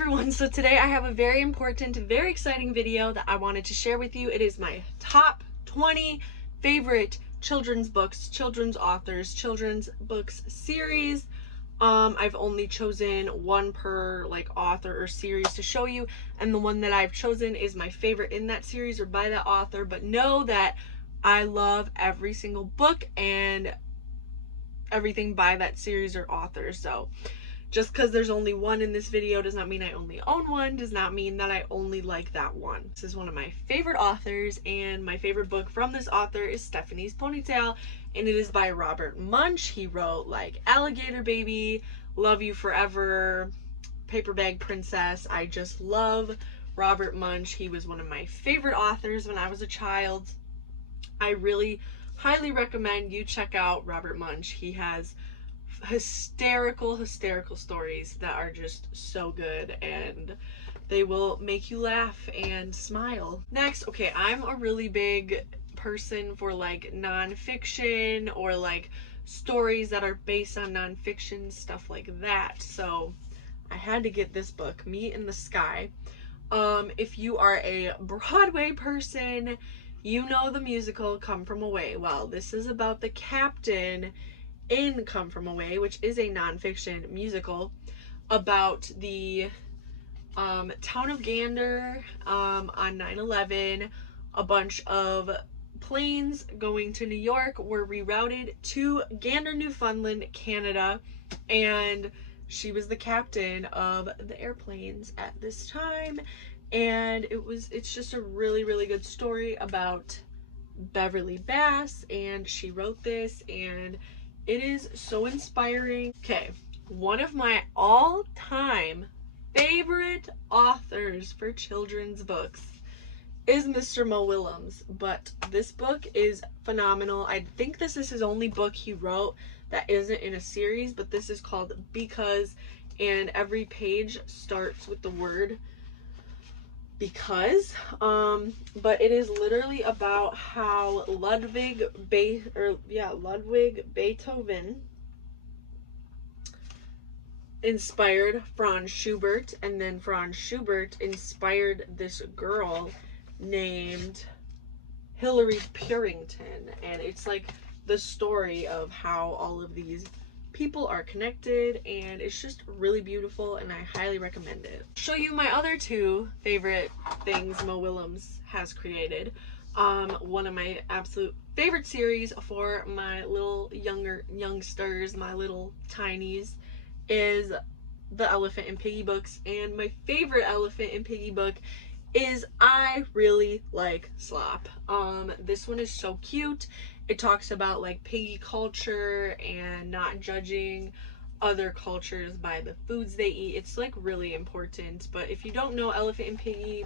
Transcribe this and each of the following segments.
everyone, so today I have a very important, very exciting video that I wanted to share with you. It is my top 20 favorite children's books, children's authors, children's books series. I've only chosen one per author or series to show you, and the one that I've chosen is my favorite in that series or by that author, but know that I love every single book and everything by that series or author. So just because there's only one in this video does not mean I only own one, does not mean that I only like that one. This is one of my favorite authors, and my favorite book from this author is Stephanie's Ponytail, and it is by Robert Munsch. He wrote Alligator Baby, Love You Forever, Paper Bag Princess. I just love Robert Munsch. He was one of my favorite authors when I was a child. I really highly recommend you check out Robert Munsch. He has hysterical stories that are just so good, and they will make you laugh and smile. Next, okay, I'm a really big person for nonfiction or stories that are based on nonfiction, stuff like that. So I had to get this book, Me in the Sky. If you are a Broadway person, you know the musical Come From Away. Well, this is about the captain in Come From Away, which is a nonfiction musical about the town of Gander on 9/11. A bunch of planes going to New York were rerouted to Gander, Newfoundland, Canada, and she was the captain of the airplanes at this time. And it's just a really good story about Beverly Bass, and she wrote this, and it is so inspiring. Okay, one of my all-time favorite authors for children's books is Mr. Mo Willems, but this book is phenomenal. I think this is his only book he wrote that isn't in a series, but this is called Because, and every page starts with the word because, but it is literally about how Ludwig Beethoven inspired Franz Schubert, and then Franz Schubert inspired this girl named Hilary Purington, and it's the story of how all of these people are connected, and it's just really beautiful, and I highly recommend it. Show you my other two favorite things Mo Willems has created. One of my absolute favorite series for my little youngsters, my little tinies, is the Elephant and Piggy books, and my favorite Elephant and Piggy book is I Really Like Slop. This one is so cute. It talks about piggy culture and not judging other cultures by the foods they eat. It's really important. But if you don't know Elephant and Piggy,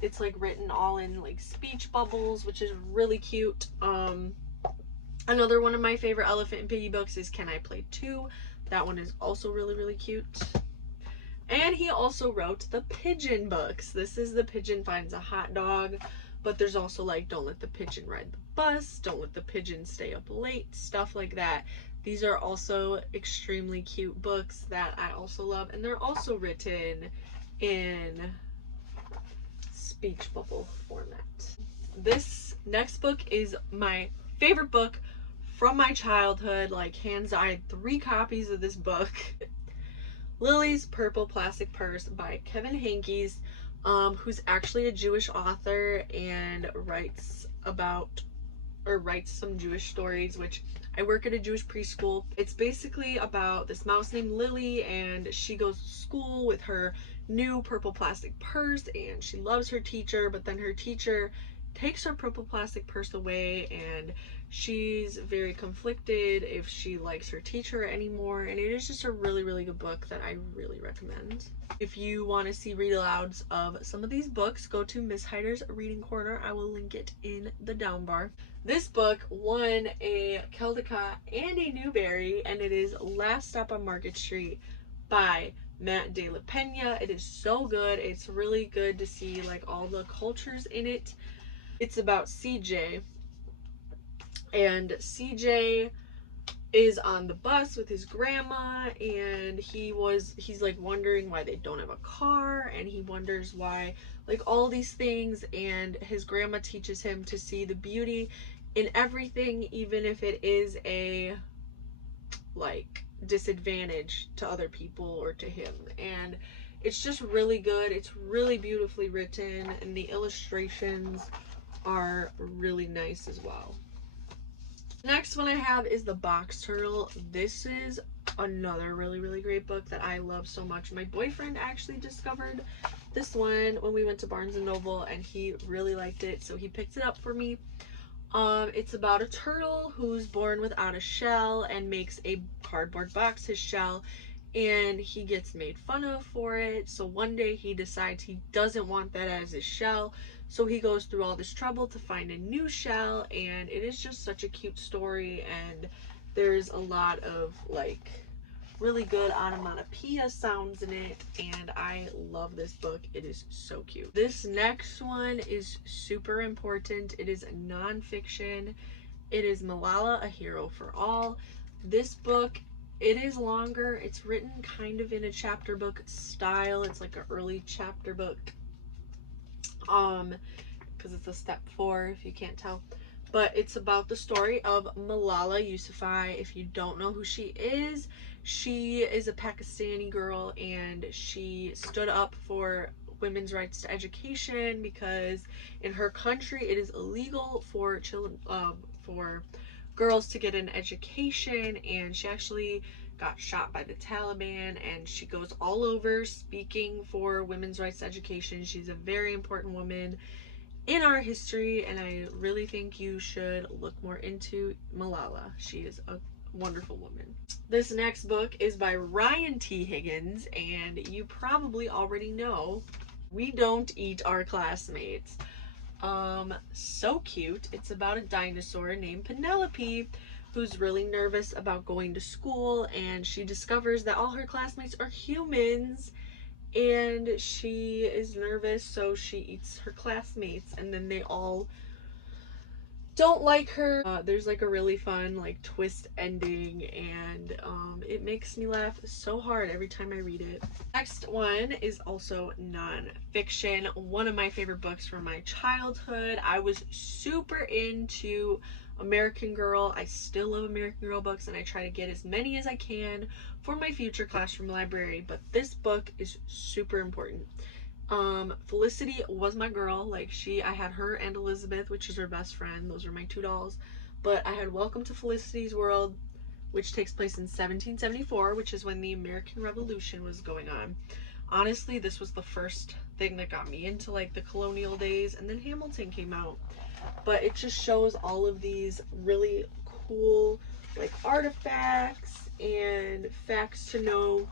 it's written all in speech bubbles, which is really cute. Another one of my favorite Elephant and Piggy books is Can I Play Too? That one is also really cute. And he also wrote the Pigeon books. This is The Pigeon Finds a Hot Dog, but there's also Don't Let the Pigeon Ride the Bus, Don't Let the Pigeon Stay Up Late, stuff like that. These are also extremely cute books that I also love, and they're also written in speech bubble format. This next book is my favorite book from my childhood, hands down. I had 3 copies of this book. Lily's Purple Plastic Purse by Kevin Henkes, who's actually a Jewish author and writes some Jewish stories, which I work at a Jewish preschool. It's basically about this mouse named Lily, and she goes to school with her new purple plastic purse, and she loves her teacher, but then her teacher takes her purple plastic purse away, and she's very conflicted if she likes her teacher anymore, and it is just a really good book that I really recommend. If you want to see read alouds of some of these books, go to Miss Hyder's Reading Corner. I will link it in the down bar. This book won a Caldecott and a Newbery, and it is Last Stop on Market Street by Matt De La Pena. It is so good. It's really good to see all the cultures in it. It's about CJ, and CJ is on the bus with his grandma, and he's like wondering why they don't have a car, and he wonders why, like, all these things, and his grandma teaches him to see the beauty in everything, even if it is a like disadvantage to other people or to him. And it's just really good. It's really beautifully written, and the illustrations are really nice as well. Next one I have is The Box Turtle. This is another really great book that I love so much. My boyfriend actually discovered this one when we went to Barnes and Noble, and he really liked it, so he picked it up for me. It's about a turtle who's born without a shell and makes a cardboard box his shell, and he gets made fun of for it. So one day he decides he doesn't want that as his shell, so he goes through all this trouble to find a new shell, and it is just such a cute story, and there's a lot of like really good onomatopoeia sounds in it, and I love this book. It is so cute. This next one is super important. It is nonfiction. It is Malala, A Hero for All. This book, it is longer. It's written kind of in a chapter book style. It's like an early chapter book, because it's a step 4 if you can't tell. But it's about the story of Malala Yousafzai. If you don't know who she is a Pakistani girl, and she stood up for women's rights to education, because in her country it is illegal for children, for girls to get an education, and she actually got shot by the Taliban, and she goes all over speaking for women's rights to education. She's a very important woman in our history, and I really think you should look more into Malala. She is a wonderful woman. This next book is by Ryan T. Higgins, and you probably already know We Don't Eat Our Classmates. So cute. It's about a dinosaur named Penelope who's really nervous about going to school, and she discovers that all her classmates are humans, and she is nervous, so she eats her classmates, and then they all don't like her. There's like a really fun like twist ending, and it makes me laugh so hard every time I read it. Next one is also non-fiction, one of my favorite books from my childhood. I was super into American Girl. I still love American Girl books, and I try to get as many as I can for my future classroom library, but this book is super important. Felicity was my girl. Like, I had her and Elizabeth, which is her best friend. Those are my 2 dolls. But I had Welcome to Felicity's World, which takes place in 1774, which is when the American Revolution was going on. Honestly, this was the first thing that got me into like the colonial days, and then Hamilton came out. But it just shows all of these really cool like artifacts and facts to know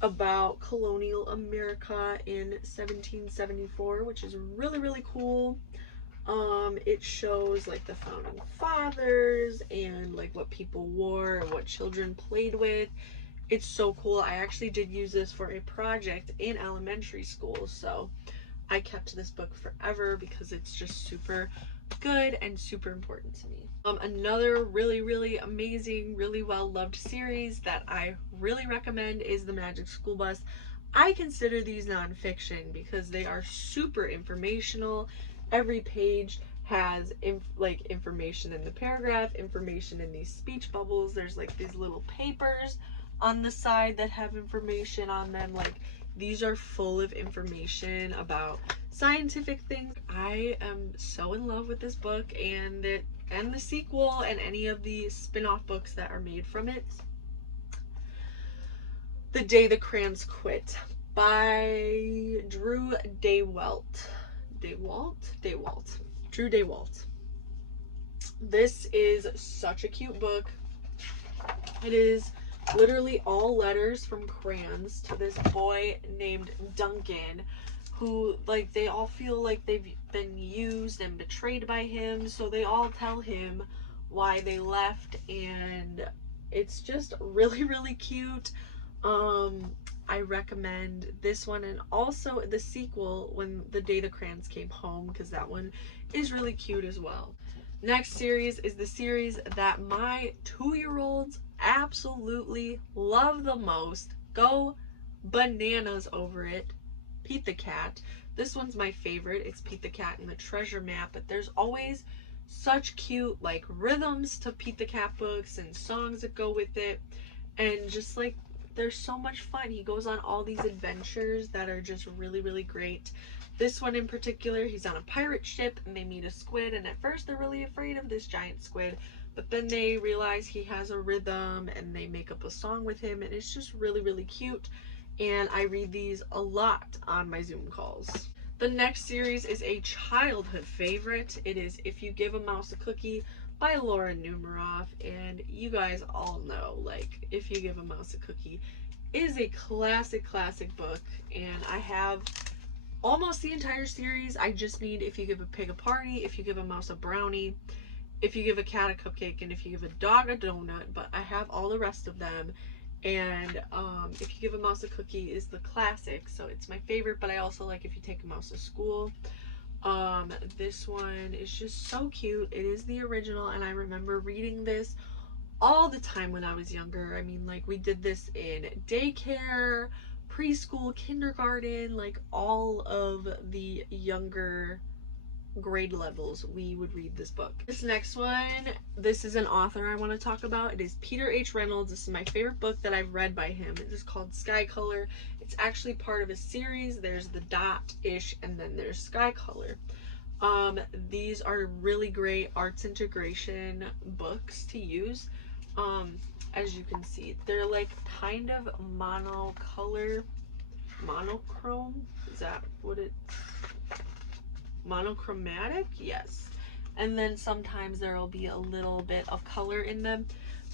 about colonial America in 1774, which is really cool. It shows like the founding fathers and like what people wore and what children played with. It's so cool. I actually did use this for a project in elementary school, so I kept this book forever because it's just super good and super important to me. Another really amazing, really well-loved series that I really recommend is The Magic School Bus. I consider these nonfiction because they are super informational. Every page has information in the paragraph, information in these speech bubbles. There's like these little papers on the side that have information on them. Like, these are full of information about scientific things. I am so in love with this book and the sequel and any of the spin-off books that are made from it. The Day the Crayons Quit by Drew Daywalt. Drew Daywalt. This is such a cute book. It is literally all letters from crayons to this boy named Duncan, who, like, they all feel like they've been used and betrayed by him, so they all tell him why they left, and it's just really cute. I recommend this one, and also the sequel, When the Day the Crayons Came Home, because that one is really cute as well. Next series is the series that my 2-year-olds absolutely love the most. Go bananas over it. Pete the Cat. This one's my favorite. It's Pete the Cat and the Treasure Map, but there's always such cute like rhythms to Pete the Cat books and songs that go with it, and just like they're so much fun. He goes on all these adventures that are just really great. This one in particular, he's on a pirate ship and they meet a squid, and at first they're really afraid of this giant squid, but then they realize he has a rhythm and they make up a song with him, and it's just really cute. And I read these a lot on my Zoom calls. The next series is a childhood favorite. It is If You Give a Mouse a Cookie by Laura Numeroff, and you guys all know, like, If You Give a Mouse a Cookie is a classic book, and I have almost the entire series. I just need If You Give a Pig a Party, If You Give a Mouse a Brownie, If You Give a Cat a Cupcake, and If You Give a Dog a Donut, but I have all the rest of them. And If You Give a Mouse a Cookie is the classic, so it's my favorite, but I also like If You Take a Mouse to School. This one is just so cute. It is the original, and I remember reading this all the time when I was younger. I mean, like, we did this in daycare, preschool, kindergarten, like all of the younger grade levels, we would read this book. This next one, this is an author I want to talk about. It is Peter H. Reynolds. This is my favorite book that I've read by him. It is called Sky Color. It's actually part of a series. There's the Dot-ish, and then there's Sky Color. These are really great arts integration books to use. As you can see, they're like kind of monochrome. Is that what it's? Monochromatic? Yes. And then sometimes there will be a little bit of color in them.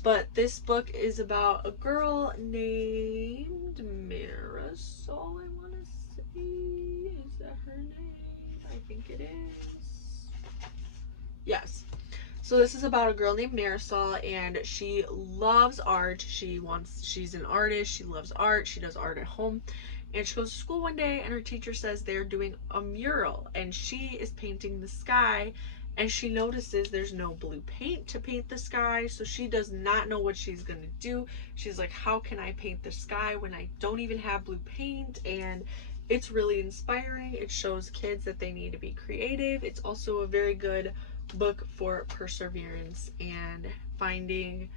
But this book is about a girl named Marisol, I want to say. Is that her name? I think it is. Yes. So this is about a girl named Marisol, and she loves art. She's an artist. She loves art. She does art at home. And she goes to school one day, and her teacher says they're doing a mural, and she is painting the sky, and she notices there's no blue paint to paint the sky, so she does not know what she's gonna do. She's like, how can I paint the sky when I don't even have blue paint? And it's really inspiring. It shows kids that they need to be creative. It's also a very good book for perseverance and finding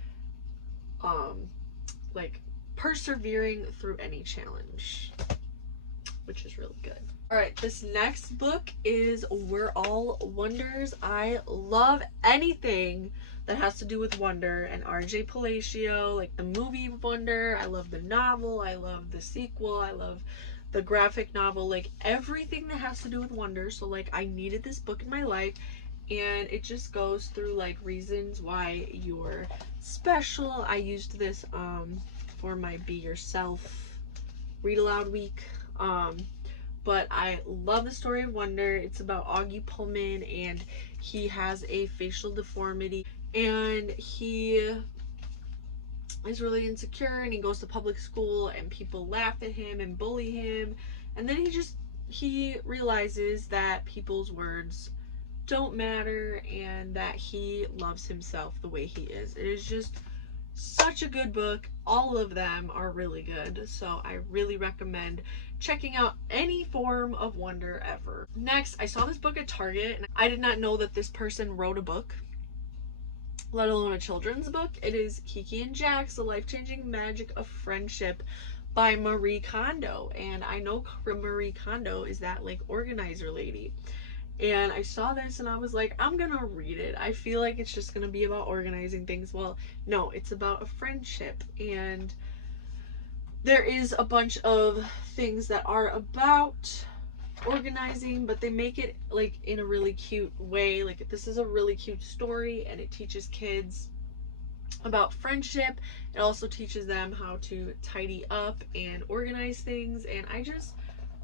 like persevering through any challenge, which is really good. All right, this next book is We're All Wonders. I love anything that has to do with wonder and RJ Palacio, like the movie Wonder. I love the novel. I love the sequel. I love the graphic novel, like everything that has to do with wonder. So like I needed this book in my life, and it just goes through like reasons why you're special. I used this for my Be Yourself read aloud week. But I love the story of wonder. It's about Augie Pullman, and he has a facial deformity, and he is really insecure, and he goes to public school, and people laugh at him and bully him, and then he realizes that people's words don't matter, and that he loves himself the way he is. It is just such a good book. All of them are really good, so I really recommend checking out any form of wonder ever. Next, I saw this book at Target, and I did not know that this person wrote a book, let alone a children's book. It is Kiki and Jax, The Life-Changing Magic of Friendship by Marie Kondo, and I know Marie Kondo is that like organizer lady. And I saw this and I was like, I'm gonna read it. I feel like it's just gonna be about organizing things. Well, no, it's about a friendship, and there is a bunch of things that are about organizing, but they make it like in a really cute way. Like, this is a really cute story, and it teaches kids about friendship. It also teaches them how to tidy up and organize things, and I just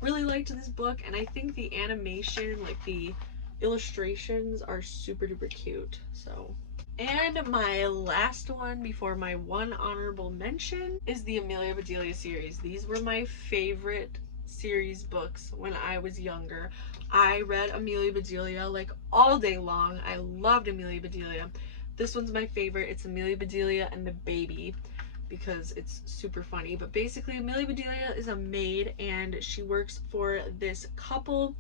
really liked this book, and I think the animation, like the illustrations, are super duper cute. So, and my last one before my one honorable mention is the Amelia Bedelia series. These were my favorite series books when I was younger. I read Amelia Bedelia like all day long. I loved Amelia Bedelia. This one's my favorite. It's Amelia Bedelia and the Baby because it's super funny. But basically, Amelia Bedelia is a maid and she works for this couple,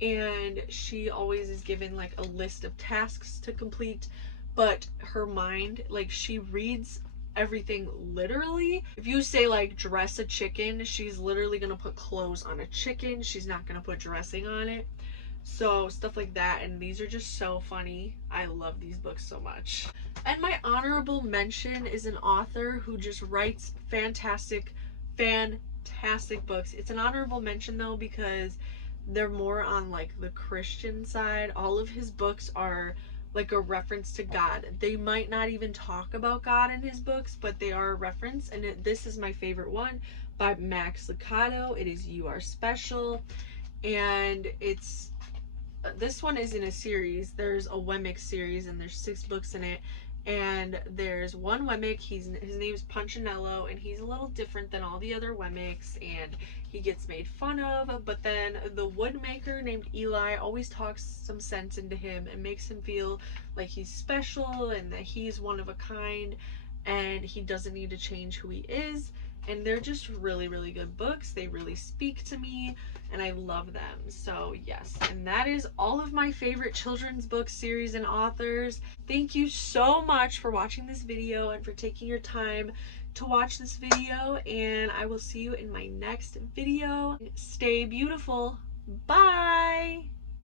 and she always is given like a list of tasks to complete, but her mind, like, she reads everything literally. If you say like dress a chicken, she's literally gonna put clothes on a chicken. She's not gonna put dressing on it. So stuff like that, and these are just so funny. I love these books so much. And my honorable mention is an author who just writes fantastic books. It's an honorable mention though because they're more on like the Christian side. All of his books are like a reference to God. They might not even talk about God in his books, but they are a reference. And this is my favorite one by Max Lucado. It is You Are Special, and this one is in a series. There's a Wemmick series and there's 6 books in it, and there's one Wemmick. His name is Punchinello, and he's a little different than all the other Wemmicks, and he gets made fun of, but then the woodmaker named Eli always talks some sense into him and makes him feel like he's special and that he's one of a kind and he doesn't need to change who he is. And they're just really, really good books. They really speak to me and I love them. So yes, and that is all of my favorite children's book series and authors. Thank you so much for watching this video and for taking your time to watch this video, and I will see you in my next video. Stay beautiful. Bye.